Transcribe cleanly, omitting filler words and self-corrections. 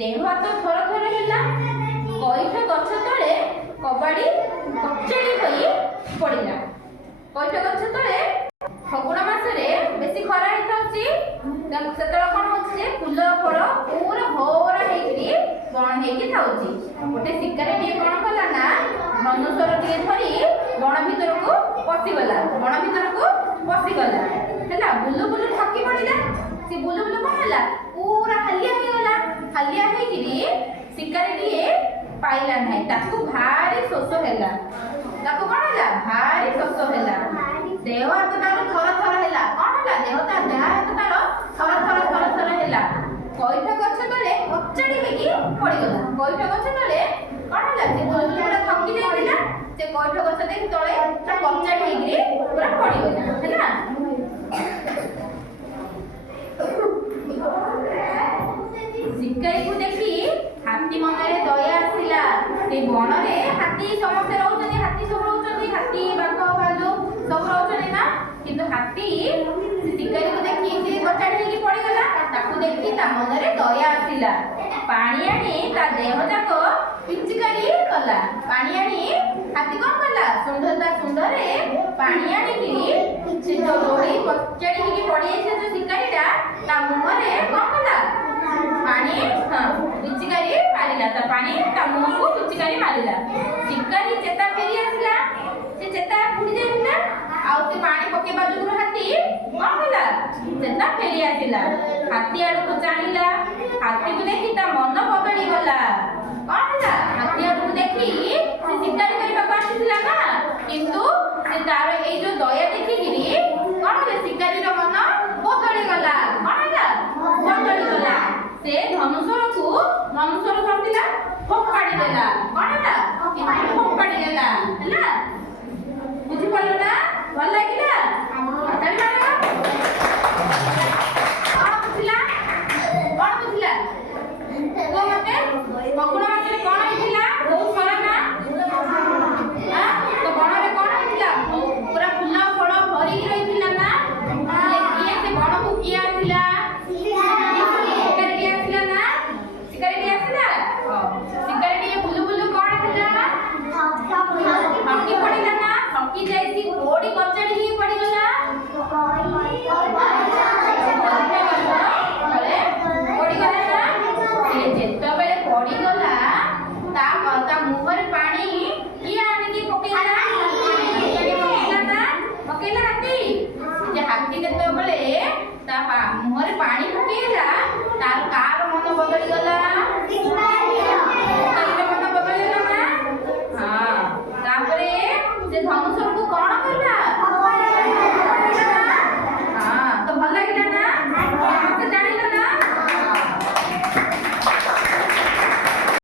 ଦେହ ହାତ ଥର ଥର ହେଲା। କଇଠ ଗଛ ତଳେ କବାଡ଼ି କଚାଡ଼ି ହୋଇ ପଡ଼ିଲା। କଇଠ ଗଛ ତଳେ ଫଗୁଣ ମାସରେ ବେଶୀ ଖରା ହେଇଥାଉଛି। ସେତେବେଳେ କ'ଣ ହଉଛି ଯେ ଫୁଲ ଫଳ ପୁରା ଭରା ହେଇକିରି ବଣ ହେଇକି ଥାଉଛି। ଗୋଟେ ଶିକାରୀଟିଏ କ'ଣ କଲା ନା ଧନୁଶର ଟିକେ ଧରି ବଣ ଭିତରକୁ ପଶିଗଲା। ବଣ ଭିତରକୁ ପଶିଗଲା ହେଲା। ବୁଲୁ ବୁଲୁ ଥକି ପଡ଼ିଲା। ସେ ବୁଲୁ ବୁଲୁ କ'ଣ ହେଲା ପୁରା ହାଲିଆ ହେଇଗଲା। ହାଲିଆ ହେଇକିରି ଶିକାରୀଟିଏ ପାଇଲା ନାହିଁ। ତାକୁ ଭାରି ଶୋଷ ହେଲା। ତାକୁ କ'ଣ ହେଲା ଭାରି ଶୋଷ ହେଲା। ଦେହ ହାତ ତାର ଥର ଥର ହେଲା। କ'ଣ ହେଲା ଦେହ ହାତ ତାର ଥର ଥର ହେଲା। କଇଠ ଗଛ ତଳେ କଚାଡ଼ି ହେଇକି ପଡ଼ିଗଲା। କଇଠ ଗଛ ତଳେ କ'ଣ ହେଲା ସେ ପୁରା ଥକି ଯାଇଥିଲା। ସେ କଇଠ ଗଛ ଦେଖି ତଳେ କଚାଡ଼ି ହେଇକିରି ପୁରା ପଡ଼ିଗଲା ହେଲା। ଶିକାରୀକୁ ଦେଖି ହାତୀ ମନରେ ଦୟା ଆସିଲା। ସେ ବଣରେ ହାତୀ ସମସ୍ତେ ରହୁଛନ୍ତି। ହାତୀ ସବୁ ରହୁଛନ୍ତି। ହାତୀ ବାଘ ଭାଲୁ ସବୁ ରହୁଛନ୍ତି ନା। କିନ୍ତୁ ହାତୀ ଶିକାରୀକୁ ଦେଖି ସେ କଚାଡ଼ି ହେଇକି ପଡ଼ିଗଲା। ତାକୁ ଦେଖି ତା ମନରେ ଦୟା ଆସିଲା। ପାଣି ଆଣି ତା ଦେହ ଯାକ ପିଚିକାରି କଲା। ପାଣି ଆଣି ହାତୀ କ'ଣ କଲା ତା ଶୁଣ୍ଡରେ ପାଣି ଆଣିକିରି ସେ ଯୋଉ ଦୌଡ଼ି କଚାଡ଼ି ହେଇକି ପଡ଼ିଯାଇଥିଲା ଯୋଉ ଶିକାରୀଟା ତା ମୁହଁରେ କ'ଣ କଲା ପାଣି ପିଚିକାରି ମାରିଲା। ତା ପାଣି ତା ମୁହଁକୁ ପିଚିକାରି ମାରିଲା। ଶିକାରୀ ଚେତା ଫେରି ଆସିଲା। ସେ ଚେତା ବୁଡ଼ି ଯାଇଥିଲା। ଆଉ ସେ ପାଣି ପକେଇବା ଯୋଗୁରୁ ହାତୀ କ'ଣ କଲା ଚେତା ଫେରି ଆସିଲା। ହାତୀ ଆଡ଼କୁ ଚାହିଁଲା। ହାତୀକୁ ଦେଖି ତା ମନ ବଦଳି ଗଲା। କ'ଣ ହେଲା ହାତୀ ଆଡ଼କୁ ଦେଖି ସେ ଶିକାରୀ କରିବାକୁ ଆସିଥିଲା ନା। କିନ୍ତୁ ସେ ତାର ଏଇ ଯୋଉ ଦୟା ଦେଖିକିରି କ'ଣ ହେଲା ଶିକାରୀର ମନ ବଦଳି ଗଲା। କ'ଣ ହେଲା ବଦଳି ଗଲା। ସେ ଧନୁଶରକୁ ଧନୁଶର ଧରିଥିଲା ଫୋପାଡ଼ି ଦେଲା। କ'ଣ ହେଲା ଫୋପାଡ଼ି ଦେଲା ହେଲା। ବୁଝିପାରିଲ ନା? ଭଲ ଲାଗିଲା?